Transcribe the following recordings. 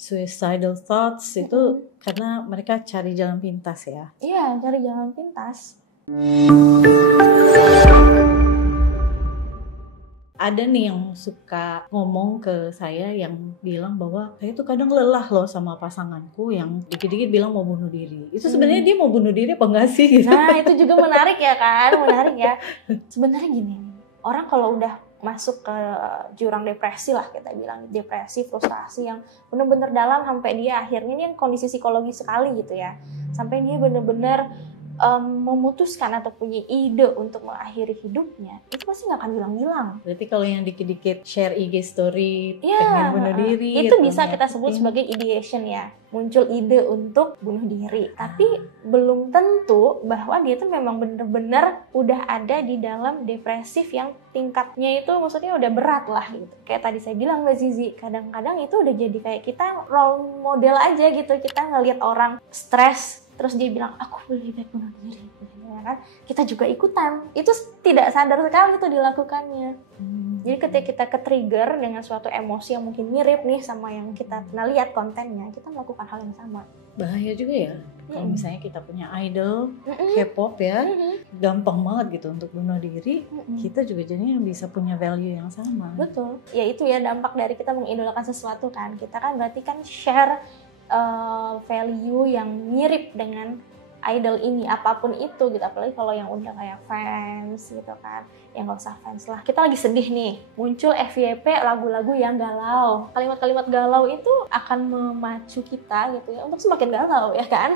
suicidal thoughts itu karena mereka cari jalan pintas ya. Iya, cari jalan pintas. Ada nih yang suka ngomong ke saya yang bilang bahwa saya tuh kadang lelah loh sama pasanganku yang dikit-dikit bilang mau bunuh diri. Itu sebenarnya dia mau bunuh diri apa enggak sih? Gitu. Nah, itu juga menarik ya kan, menarik ya. Sebenarnya gini, orang kalau udah masuk ke jurang depresi lah, kita bilang depresi, frustrasi yang benar-benar dalam sampai dia akhirnya ini kondisi psikologi sekali gitu ya, sampai dia benar-benar memutuskan atau punya ide untuk mengakhiri hidupnya, itu pasti nggak akan bilang-bilang. Berarti kalau yang dikit-dikit share IG story ya, pengen bunuh diri itu bisa kita sebut sebagai ideation ya, muncul ide untuk bunuh diri, tapi belum tentu bahwa dia tuh memang bener-bener udah ada di dalam depresif yang tingkatnya itu maksudnya udah berat lah gitu. Kayak tadi saya bilang Mbak Zizi, kadang-kadang itu udah jadi kayak kita role model aja gitu, kita ngelihat orang stres terus dia bilang aku lebih baik bunuh diri, ya kan? Kita juga ikutan, itu tidak sadar sekali itu dilakukannya. Jadi ketika kita ke-trigger dengan suatu emosi yang mungkin mirip nih sama yang kita pernah lihat kontennya, kita melakukan hal yang sama. Bahaya juga ya, kalau misalnya kita punya idol K-pop ya, gampang banget gitu untuk bunuh diri, kita juga jadinya bisa punya value yang sama. Betul, ya itu ya dampak dari kita mengidolakan sesuatu kan, kita kan berarti kan share value yang mirip dengan idol ini, apapun itu gitu. Apalagi kalau yang udah kayak fans gitu kan, yang gak usah fans lah, kita lagi sedih nih, muncul FYP lagu-lagu yang galau, kalimat-kalimat galau itu akan memacu kita gitu ya untuk semakin galau ya kan.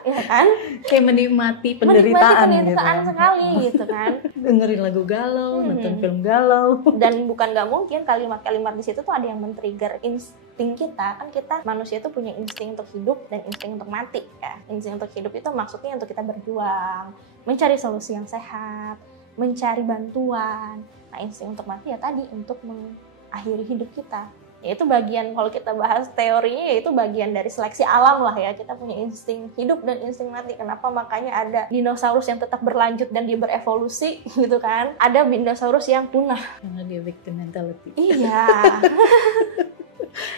Ya kan, kayak menikmati penderitaan gitu. Sekali gitu kan. Dengerin lagu galau, nonton film galau. Dan bukan nggak mungkin kalimat-kalimat di situ tuh ada yang men-trigger insting kita. Kan kita manusia itu punya insting untuk hidup dan insting untuk mati ya. Insting untuk hidup itu maksudnya untuk kita berjuang, mencari solusi yang sehat, mencari bantuan. Nah, insting untuk mati ya tadi untuk mengakhiri hidup kita. Ya itu bagian, kalau kita bahas teorinya, ya itu bagian dari seleksi alam lah ya. Kita punya insting hidup dan insting mati. Kenapa makanya ada dinosaurus yang tetap berlanjut dan dia berevolusi gitu kan. Ada dinosaurus yang punah karena dia victim mentality. Iya.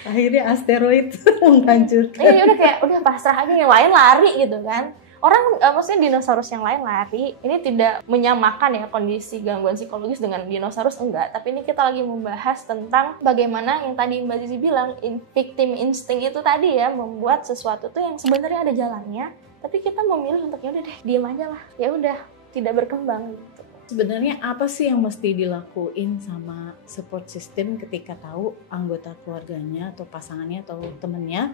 Akhirnya asteroid menghancurkan. Iya, udah pasrah aja, yang lain lari gitu kan. Orang, maksudnya dinosaurus yang lain lari, ini tidak menyamakan ya kondisi gangguan psikologis dengan dinosaurus, enggak. Tapi ini kita lagi membahas tentang bagaimana yang tadi Mbak Zizi bilang, victim instinct itu tadi ya, membuat sesuatu tuh yang sebenarnya ada jalannya, tapi kita memilih untuk ya udah deh, diam aja lah, ya udah, tidak berkembang gitu. Sebenarnya apa sih yang mesti dilakuin sama support system ketika tahu anggota keluarganya atau pasangannya atau temennya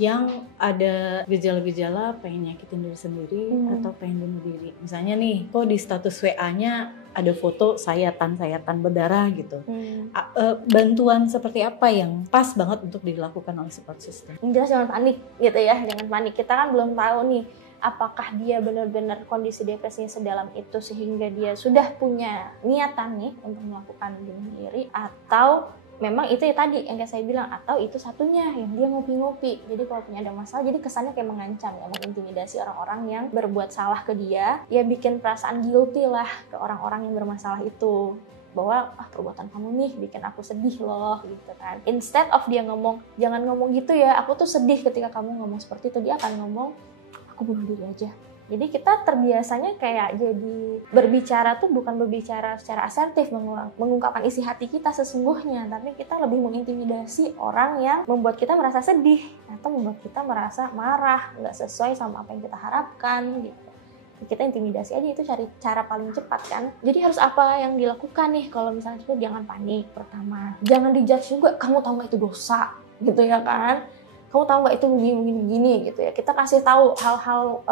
yang ada gejala-gejala pengen nyakitin diri sendiri atau pengen bunuh diri. Misalnya nih, kok di status WA-nya ada foto sayatan berdarah gitu. Bantuan seperti apa yang pas banget untuk dilakukan oleh support system? Jelas jangan panik gitu ya, jangan panik. Kita kan belum tahu nih apakah dia benar-benar kondisi depresinya sedalam itu sehingga dia sudah punya niatan nih untuk melakukan bunuh diri, atau memang itu ya tadi yang kayak saya bilang, atau itu satunya yang dia ngopi-ngopi. Jadi kalau punya ada masalah, jadi kesannya kayak mengancam ya, mengintimidasi orang-orang yang berbuat salah ke dia, ya bikin perasaan guilty lah ke orang-orang yang bermasalah itu, bahwa perbuatan kamu nih bikin aku sedih loh gitu kan. Instead of dia ngomong, jangan ngomong gitu ya, aku tuh sedih ketika kamu ngomong seperti itu, dia akan ngomong, aku bunuh diri aja. Jadi kita terbiasanya kayak jadi berbicara tuh bukan berbicara secara asertif, mengungkapkan isi hati kita sesungguhnya, tapi kita lebih mengintimidasi orang yang membuat kita merasa sedih atau membuat kita merasa marah, nggak sesuai sama apa yang kita harapkan gitu. Kita intimidasi aja, itu cari cara paling cepat kan. Jadi harus apa yang dilakukan nih kalau misalnya kita jangan panik pertama. Jangan dijudge juga, kamu tahu nggak itu dosa gitu ya kan. Kamu tahu nggak itu begini gitu ya. Kita kasih tahu hal-hal,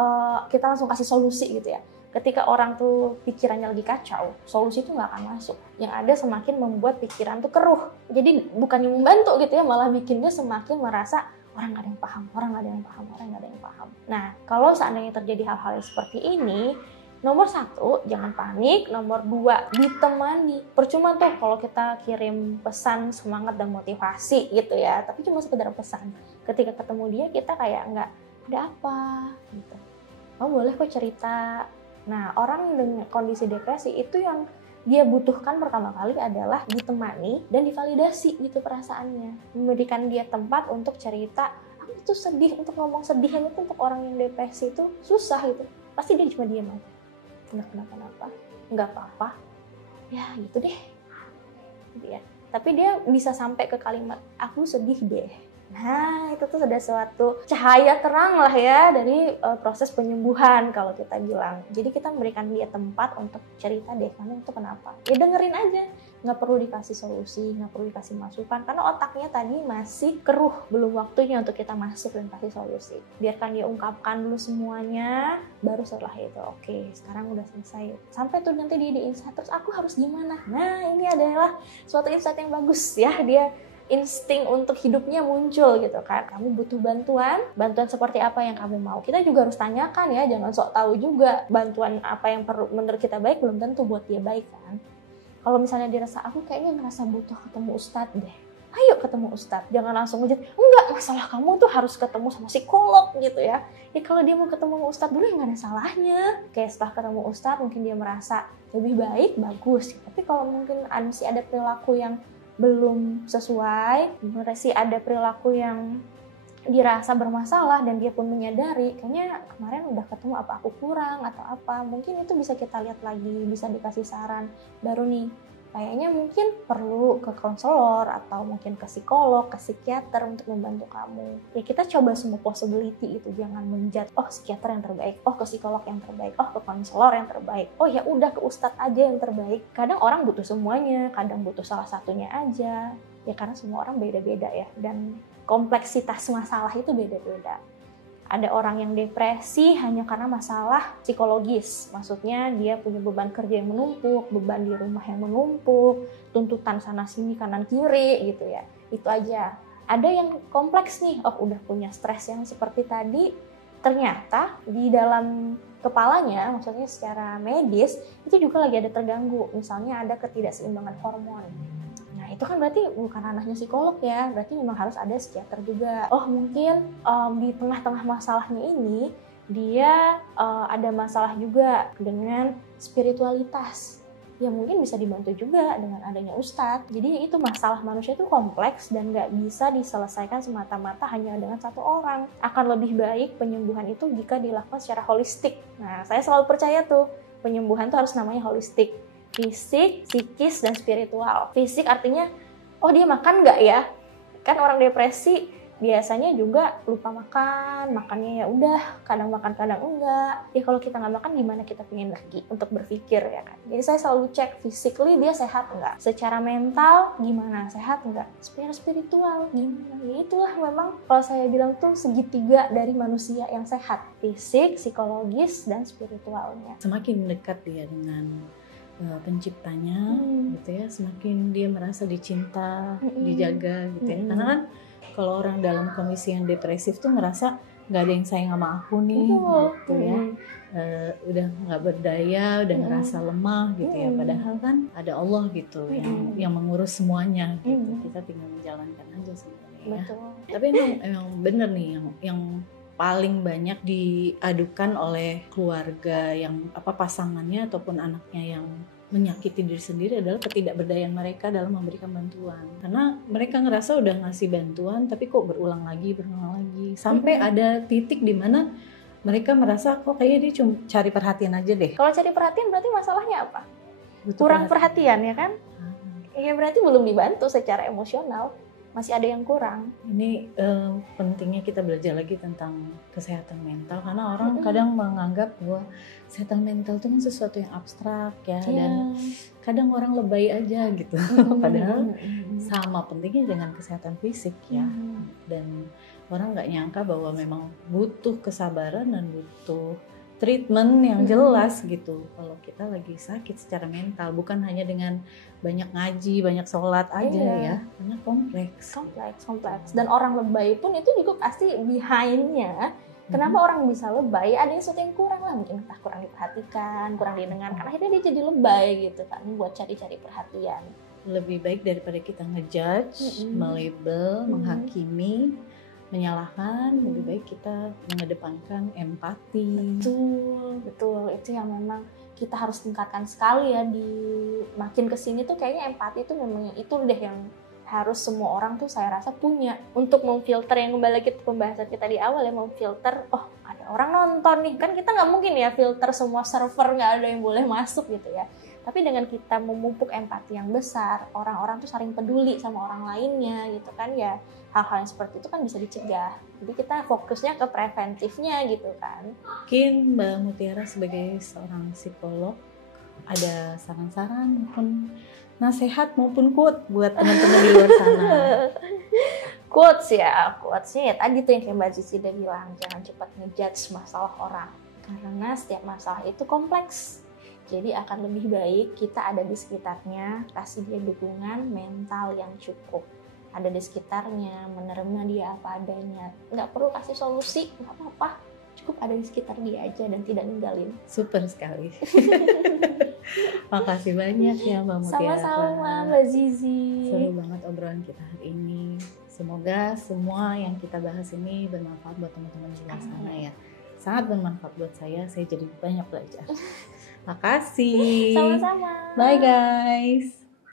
kita langsung kasih solusi gitu ya. Ketika orang tuh pikirannya lagi kacau, solusi itu nggak akan masuk. Yang ada semakin membuat pikiran tuh keruh. Jadi bukannya membantu gitu ya, malah bikin dia semakin merasa orang nggak ada yang paham, orang nggak ada yang paham, orang nggak ada yang paham. Nah, kalau seandainya terjadi hal-hal yang seperti ini, nomor 1, jangan panik. Nomor 2, ditemani. Percuma tuh kalau kita kirim pesan semangat dan motivasi gitu ya, tapi cuma sekedar pesan. Ketika ketemu dia, kita kayak nggak, ada apa gitu. Kamu boleh kok cerita. Nah, orang dengan kondisi depresi itu yang dia butuhkan pertama kali adalah ditemani dan divalidasi gitu perasaannya. Memberikan dia tempat untuk cerita, aku tuh sedih, untuk ngomong sedih aja tuh untuk orang yang depresi itu susah gitu. Pasti dia cuma diam aja. Nggak kenapa-napa, nggak apa-apa. Ya gitu deh. Gitu ya. Tapi dia bisa sampai ke kalimat, aku sedih deh. Nah, itu tuh sudah suatu cahaya terang lah ya dari proses penyembuhan kalau kita bilang. Jadi kita memberikan dia tempat untuk cerita deh, kamu itu kenapa. Ya dengerin aja, nggak perlu dikasih solusi, nggak perlu dikasih masukan. Karena otaknya tadi masih keruh, belum waktunya untuk kita masuk dan kasih solusi. Biarkan dia ungkapkan dulu semuanya, baru setelah itu, oke, sekarang udah selesai. Sampai tuh nanti dia di-insight, terus aku harus gimana? Nah, ini adalah suatu insight yang bagus ya, dia insting untuk hidupnya muncul gitu kan. Kamu butuh bantuan seperti apa yang kamu mau. Kita juga harus tanyakan ya, jangan sok tahu juga. Bantuan apa yang perlu menurut kita baik belum tentu buat dia baik kan. Kalau misalnya dia rasa, aku kayaknya ngerasa butuh ketemu ustadz deh. Ayo ketemu ustadz, jangan langsung ngejat, enggak, masalah kamu tuh harus ketemu sama psikolog gitu ya. Ya kalau dia mau ketemu sama ustadz dulu ya nggak ada salahnya. Kayak setelah ketemu ustadz mungkin dia merasa lebih baik, bagus. Tapi kalau mungkin masih ada perilaku yang belum sesuai, masih ada perilaku yang dirasa bermasalah dan dia pun menyadari, kayaknya kemarin udah ketemu apa aku kurang atau apa, mungkin itu bisa kita lihat lagi, bisa dikasih saran baru nih, kayaknya mungkin perlu ke konselor atau mungkin ke psikolog, ke psikiater untuk membantu kamu. Ya kita coba semua possibility itu, jangan menjudge, oh psikiater yang terbaik, oh ke psikolog yang terbaik, oh ke konselor yang terbaik, oh ya udah ke ustadz aja yang terbaik. Kadang orang butuh semuanya, kadang butuh salah satunya aja. Ya karena semua orang beda-beda ya, dan kompleksitas masalah itu beda-beda. Ada orang yang depresi hanya karena masalah psikologis. Maksudnya dia punya beban kerja yang menumpuk, beban di rumah yang menumpuk, tuntutan sana-sini kanan-kiri gitu ya. Itu aja. Ada yang kompleks nih, oh udah punya stres yang seperti tadi, ternyata di dalam kepalanya, maksudnya secara medis, itu juga lagi ada terganggu. Misalnya ada ketidakseimbangan hormon. Nah itu kan berarti bukan ranahnya psikolog ya, berarti memang harus ada psikiater juga. Oh mungkin di tengah-tengah masalahnya ini dia ada masalah juga dengan spiritualitas. Ya mungkin bisa dibantu juga dengan adanya ustadz. Jadi itu masalah manusia itu kompleks dan nggak bisa diselesaikan semata-mata hanya dengan satu orang. Akan lebih baik penyembuhan itu jika dilakukan secara holistik. Nah saya selalu percaya tuh penyembuhan tuh harus namanya holistik. Fisik, psikis, dan spiritual. Fisik artinya, oh dia makan nggak ya? Kan orang depresi biasanya juga lupa makan, makannya ya udah, kadang makan kadang enggak. Ya kalau kita nggak makan gimana kita pengen lagi untuk berpikir ya kan? Jadi saya selalu cek physically dia sehat nggak? Secara mental gimana? Sehat nggak? Secara spiritual gimana? Ya itulah memang kalau saya bilang tuh segitiga dari manusia yang sehat. Fisik, psikologis, dan spiritualnya. Semakin dekat dia dengan penciptanya gitu ya, semakin dia merasa dicinta, dijaga gitu ya. Karena kan kalau orang dalam kondisi yang depresif tuh ngerasa nggak ada yang sayang sama aku nih gitu ya, udah nggak berdaya, udah ngerasa lemah gitu ya. Padahal kan ada Allah gitu yang mengurus semuanya gitu. Kita tinggal menjalankan aja sebenarnya ya. Tapi emang bener nih yang paling banyak diadukan oleh keluarga yang pasangannya ataupun anaknya yang menyakiti diri sendiri adalah ketidakberdayaan mereka dalam memberikan bantuan. Karena mereka ngerasa udah ngasih bantuan tapi kok berulang lagi sampai ada titik di mana mereka merasa kok kayaknya dia cuma cari perhatian aja deh. Kalau cari perhatian berarti masalahnya apa? Kurang perhatian ya kan? Ya berarti belum dibantu secara emosional. Masih ada yang kurang. Ini pentingnya kita belajar lagi tentang kesehatan mental, karena orang kadang menganggap bahwa kesehatan mental itu kan sesuatu yang abstrak ya, dan kadang orang lebay aja gitu. Padahal sama pentingnya dengan kesehatan fisik ya. Dan orang nggak nyangka bahwa memang butuh kesabaran dan butuh treatment yang jelas gitu kalau kita lagi sakit secara mental, bukan hanya dengan banyak ngaji, banyak sholat aja ya, karena kompleks. Dan orang lebay pun itu juga pasti behind-nya. Kenapa orang bisa lebay? Ada sesuatu yang kurang lah, mungkin entah kurang diperhatikan, kurang didengarkan, akhirnya dia jadi lebay gitu kan, buat cari-cari perhatian. Lebih baik daripada kita ngejudge, melabel, menghakimi, menyalahkan, lebih baik kita mengedepankan empati. Betul, itu yang memang kita harus tingkatkan sekali ya di makin kesini tuh kayaknya empati itu memang itu deh yang harus semua orang tuh saya rasa punya untuk memfilter, yang kembali lagi pembahasan kita di awal ya, memfilter oh ada orang nonton nih, kan kita nggak mungkin ya filter semua server, nggak ada yang boleh masuk gitu ya. Tapi dengan kita memupuk empati yang besar, orang-orang tuh saling peduli sama orang lainnya gitu kan ya, hal-hal yang seperti itu kan bisa dicegah. Jadi kita fokusnya ke preventifnya gitu kan. Mungkin Mbak Mutiara sebagai seorang psikolog ada saran-saran maupun nasihat maupun quote buat teman-teman di luar sana. Quotesnya ya tadi tuh yang kayak Mbak Cici udah bilang, jangan cepat ngejudge masalah orang. Karena setiap masalah itu kompleks. Jadi akan lebih baik kita ada di sekitarnya, kasih dia dukungan mental yang cukup. Ada di sekitarnya, menerima dia apa adanya. Nggak perlu kasih solusi, nggak apa-apa. Cukup ada di sekitar dia aja dan tidak ninggalin. Super sekali. Makasih banyak ya Mbak Mutiara. Sama-sama Mbak Zizi. Seru banget obrolan kita hari ini. Semoga semua yang kita bahas ini bermanfaat buat teman-teman di luar sana ya. Sangat bermanfaat buat saya jadi banyak belajar. Makasih. Sama-sama. Bye guys.